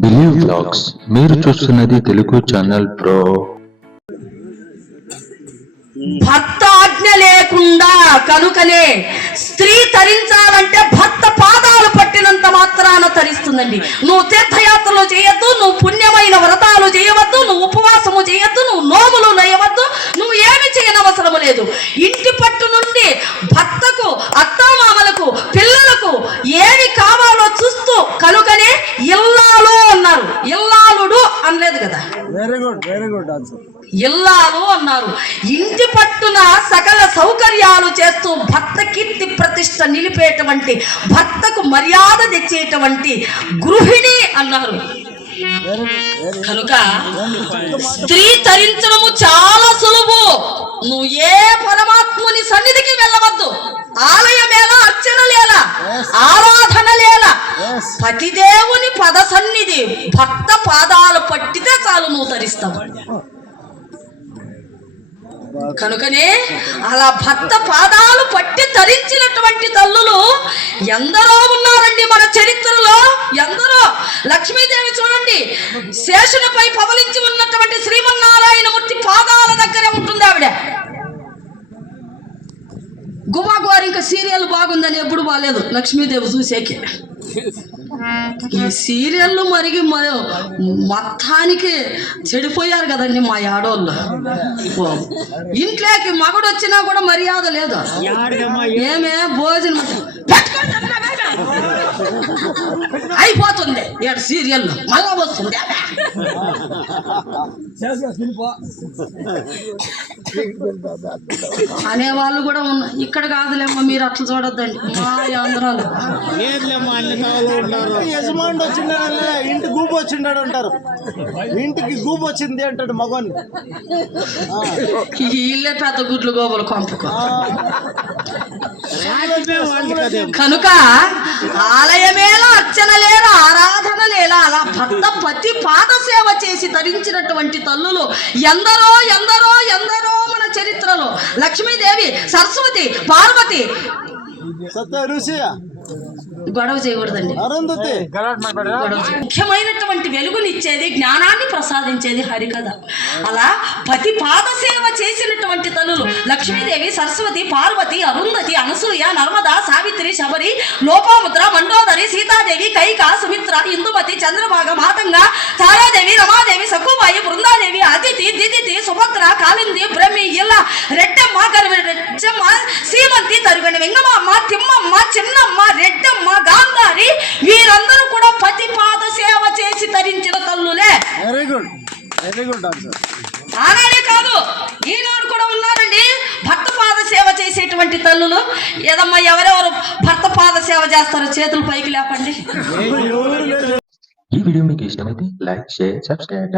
Believe blogs మీరు చూస్తున్నది Telugu channel pro. భర్త ఆజ్ఞ లేకుండా కనుకనే స్త్రీ తరించాలంటే భర్త పాదాలు పట్టినంత మాత్రాన తరిస్తుందండి. నువ్వు తీర్థయాత్రలు చేయొద్దు నువ్వు పుణ్యమైన వ్రత చేయవద్దు నువ్వు ఉపవాసము చేయొద్దు నువ్వు నోములు నేయవద్దు నువ్వు ఏమి చేయనవసరం లేదు ఇంటి పట్టు నుండి భర్తకు అత్తామామలకు పిల్లలకు ఏమి కావాలో చూస్తూ కనుకనే ఇల్లాలు అన్నారు ఇల్లాలుడు అనలేదు కదా. Very good very good answer ఇల్లాలు అన్నారు. ఇంటి పట్టున సకల సౌకర్యాలు చేస్తూ భర్త కీర్తి ప్రతిష్ట నిలిపేటువంటి భర్తకు మర్యాద తెచ్చేటువంటి గృహిణి అన్నారు. కనుక స్త్రీ తరించడము చాలా సులువు. నువ్వు ఏ పరమాత్ముని సన్నిధికి వెళ్ళవద్దు. ఆలయమేలా అర్చన లేలా ఆరాధన లేలా. పతిదేవుని పద సన్నిధి భక్త పాదాలు అవతరిస్తాం. కనుకనే అలా భర్త పాదాలు పట్టి తరించినటువంటి తల్లులు ఎందరో ఉన్నారండి మన చరిత్రలో. ఎందరో. లక్ష్మీదేవి చూడండి శేషునిపై పవలించి ఉన్నటువంటి శ్రీమన్నారాయణమూర్తి పాదాల దగ్గరే ఉంటుంది ఆవిడ. గుమా ఇంకా సీరియల్ బాగుందని ఎప్పుడు బాగాలేదు లక్ష్మీదేవి చూసేకి. ఈ సీరియళ్ళు మరిగి మరి మొత్తానికి చెడిపోయారు కదండి మా ఆడోళ్ళు ఇంట్లోకి మగడు వచ్చినా కూడా మర్యాద లేదు ఏమే భోజనం. అయిపోతుంది ఏడు సీరియల్ మళ్ళా వస్తుంది. అనేవాళ్ళు కూడా ఉన్నారు ఇక్కడ కాదులేమ్మా మీరు అట్లా చూడొద్దండి. మా ఆంధ్రాలు. యజమానుడు వచ్చిండాడు ఇంటి గూపు వచ్చిండాడు అంటారు. ఇంటికి గూపు వచ్చింది అంటాడు మగవాన్ని ఇల్లే పెద్ద గుడ్లు గోబలు కొంపకు. కనుక ఆలయమేలా అర్చన లేరా ఆరాధన లేలా అలా భర్త పతి పాద సేవ చేసి ధరించినటువంటి తల్లులు ఎందరో ఎందరో లక్ష్మీదేవి సరస్వతి పార్వతి. గొడవ చేయకూడదండి. ముఖ్యమైనటువంటి వెలుగునిచ్చేది జ్ఞానాన్ని ప్రసాదించేది హరికథ. అలా పతి పాద సేవ చేసినటువంటి తల్లులు లక్ష్మీదేవి సరస్వతి పార్వతి అరుంధతి అనసూయ నర్మద సావిత్రి శబరి లోపాముద్ర మండోదరి సీతాదేవి కైక సుమిత్ర ఇందుమతి చంద్రభాగ మాతంగ తారాదేవి రమాదేవి సక్కుబాయి బృందాదేవి అతిథి దిదితి సుభద్ర కాలింది బ్రహ్మి ఇల్ల రెచ్చమ్మ సీమంతి తరుగని వెంగమమ్మ తిమ్మమ్మ చిన్నమ్మ రెడ్డమ్మ గాంధారి వీరందరూ కూడా పతి పాద సేవ చేసి తరించిన తల్లులే. Very good very good answer ఆనాడే కాదు ఈనాడు కూడా ఉన్నారండి భర్త పాద సేవ చేసేటువంటి తల్లులు. ఏదమ్మా ఎవరెవరు భర్త పాద సేవ చేస్తారో చేతులు పైకి లేపండి. ఈ వీడియో మీకు ఇష్టమైతే లైక్ షేర్ సబ్స్క్రైబ్